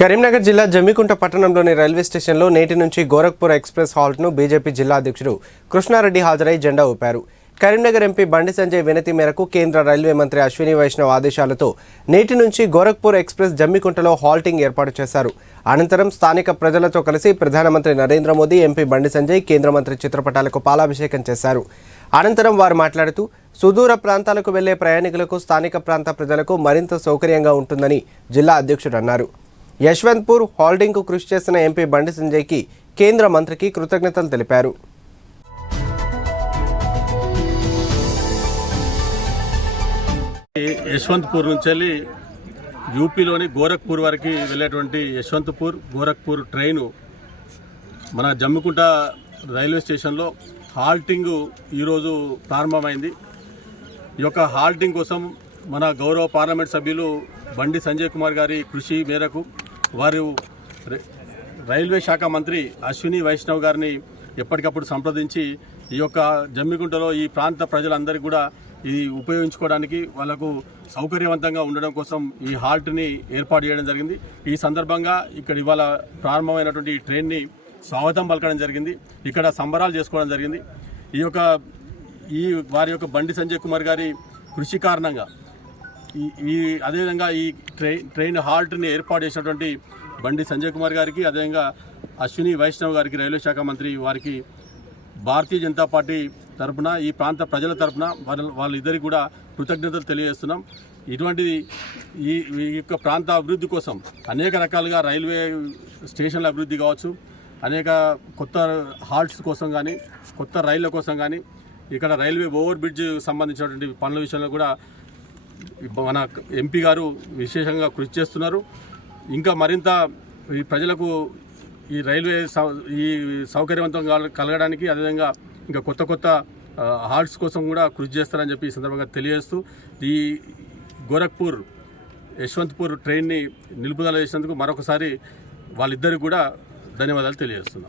కరీంనగర్ జిల్లా జమ్మికుంట పట్టణంలోని రైల్వే స్టేషన్లో నేటి నుంచి గోరఖ్పూర్ ఎక్స్ప్రెస్ హాల్ట్ను బీజేపీ జిల్లా అధ్యక్షుడు కృష్ణారెడ్డి హాజరై జెండా ఊపారు. కరీంనగర్ ఎంపీ బండి సంజయ్ వినతి మేరకు కేంద్ర రైల్వే మంత్రి అశ్విని వైష్ణవ్ ఆదేశాలతో నేటి నుంచి గోరఖ్పూర్ ఎక్స్ప్రెస్ జమ్మికుంటలో హాల్టింగ్ ఏర్పాటు చేశారు. అనంతరం స్థానిక ప్రజలతో కలిసి ప్రధానమంత్రి నరేంద్ర మోదీ ఎంపీ బండి సంజయ్ కేంద్ర మంత్రి చిత్రపటాలకు పాలాభిషేకం చేశారు. అనంతరం వారు మాట్లాడుతూ సుదూర ప్రాంతాలకు వెళ్ళే ప్రయాణికులకు స్థానిక ప్రాంత ప్రజలకు మరింత సౌకర్యంగా ఉంటుందని జిల్లా అధ్యక్షుడు అన్నారు. యశ్వంత్పూర్ హోల్డింగ్కు కృషి చేసిన ఎంపీ బండి సంజయ్కి కేంద్ర మంత్రికి కృతజ్ఞతలు తెలిపారు. యశ్వంత్పూర్ నుంచి వెళ్ళి యూపీలోని గోరఖ్పూర్ వరకు వెళ్ళేటువంటి యశ్వంత్పూర్ గోరఖ్పూర్ ట్రైను మన జమ్మికుంట రైల్వే స్టేషన్లో హాల్టింగ్ ఈరోజు ప్రారంభమైంది. ఈ యొక్క హాల్టింగ్ కోసం మన గౌరవ పార్లమెంట్ సభ్యులు బండి సంజయ్ కుమార్ గారి కృషి మేరకు వారు రైల్వే శాఖ మంత్రి అశ్విని వైష్ణవ్ గారిని ఎప్పటికప్పుడు సంప్రదించి ఈ యొక్క జమ్మికుంటలో ఈ ప్రాంత ప్రజలందరికీ కూడా ఇది ఉపయోగించుకోవడానికి వాళ్ళకు సౌకర్యవంతంగా ఉండడం కోసం ఈ హాల్ట్ని ఏర్పాటు చేయడం జరిగింది. ఈ సందర్భంగా ఇక్కడ ఇవాళ ప్రారంభమైనటువంటి ఈ ట్రైన్ని స్వాగతం పలకడం జరిగింది. ఇక్కడ సంబరాలు చేసుకోవడం జరిగింది. ఈ యొక్క ఈ వారి యొక్క బండి సంజయ్ కుమార్ గారి కృషి కారణంగా ఈ ఈ అదేవిధంగా ఈ ట్రైన్ ట్రైన్ హాల్ట్ని ఏర్పాటు చేసినటువంటి బండి సంజయ్ కుమార్ గారికి అదేవిధంగా అశ్విని వైష్ణవ్ గారికి రైల్వే శాఖ మంత్రి వారికి భారతీయ జనతా పార్టీ తరఫున ఈ ప్రాంత ప్రజల తరపున వాళ్ళ వాళ్ళిద్దరికి కూడా కృతజ్ఞతలు తెలియజేస్తున్నాం. ఇటువంటిది ఈ ఈ యొక్క ప్రాంత అభివృద్ధి కోసం అనేక రకాలుగా రైల్వే స్టేషన్ల అభివృద్ధి కావచ్చు అనేక కొత్త హాల్ట్స్ కోసం కానీ కొత్త రైళ్ళ కోసం కానీ ఇక్కడ రైల్వే ఓవర్ బ్రిడ్జ్ సంబంధించినటువంటి పనుల విషయంలో కూడా మన ఎంపీ గారు విశేషంగా కృషి చేస్తున్నారు. ఇంకా మరింత ఈ ప్రజలకు ఈ రైల్వే సౌ- ఈ సౌకర్యవంతం కలగడానికి అదేవిధంగా ఇంకా కొత్త కొత్త హాల్ట్స్ కోసం కూడా కృషి చేస్తారని చెప్పి ఈ సందర్భంగా తెలియజేస్తూ ఈ గోరఖ్పూర్ యశ్వంత్పూర్ ట్రైన్ని నిలుపుదల చేసినందుకు మరొకసారి వాళ్ళిద్దరికి కూడా ధన్యవాదాలు తెలియజేస్తున్నాం.